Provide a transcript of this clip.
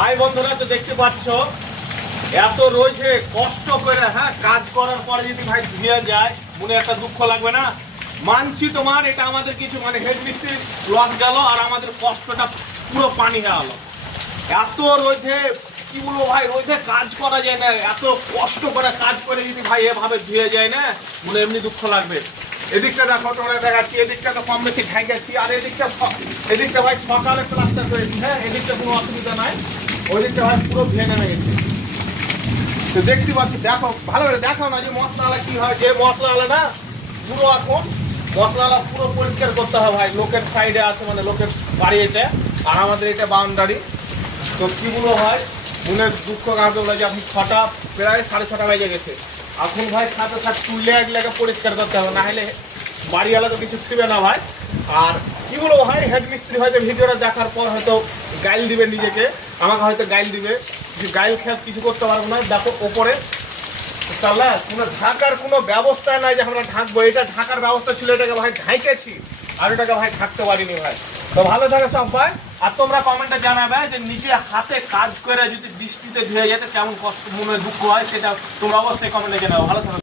High বন্ধুরা, তো দেখতে পাচ্ছ এত রয়েছে কষ্ট করে কাজ করার পরে যদি ভাই ধুয়ে যায় মনে একটা দুঃখ লাগবে না? মানছি তোমার এটা আমাদের কিছু হেড মিস্ত্রি লস গেল আর আমাদের কষ্টটা পুরো পানি হয়ে গেল। এত রয়েছে কি বলবো ভাই, রয়েছে কাজ করা যায় না, এত কষ্ট করে কাজ করে যদি ভাই এভাবে ধুয়ে যায় না মনে এমনি দুঃখ লাগবে। এদিকটা দেখো, তোমরা দেখাচ্ছি, এদিকটা তো কম বেশি ঢেকেছি, আর এদিকটা ভাই সকালে প্লাস্টার করেছি। এদিকটা কোনো অসুবিধা নাই, ওই দিকটা ভাই পুরো ভেঙে নেমে গেছে। তো দেখতে পাচ্ছি, দেখো ভালো করে দেখো না যে মশলা কি হয়। যে মশলা না পুরো এখন মশলা পুরো পরিষ্কার করতে হবে ভাই। লোকের সাইডে আছে লোকের বাড়ি এটা, আর আমাদের এটা বাউন্ডারি। তো কিগুলো হয় মনের দুঃখ কাজ হলো যে এখন প্রায় 6:30 বেজে গেছে। এখন ভাই সাথে তুললে এক লেগে পরিষ্কার করতে হবে, না হলে বাড়িওয়ালা তো কিছু ছিবে না ভাই। আর কিগুলো ভাই হেড মিস্ত্রি হয়তো ভিডিওটা দেখার পর হয়তো গাইল দিবে নিজেকে, আমাকে হয়তো গাইল দিবে, গাইল খেয়ে কিছু করতে পারবো না। দেখো ওপরে তাহলে কোনো ঢাকার কোনো ব্যবস্থা নাই যে আমরা ঢাকবো। এটা ঢাকার ব্যবস্থা ছিল, এটাকে ভাই ঢাকেছি আর এটাকে ভাই ঢাকতে পারিনি ভাই। তো ভালো থাকে সব ভাই। আর তোমরা কমেন্টে জানাবে যে নিজে হাতে কাজ করে যদি বৃষ্টিতে ধুয়ে যেতে কেমন কষ্ট মনে দুঃখ হয়, সেটা তোমরা অবশ্যই কমেন্টে জানাবে। ভালো থাকো।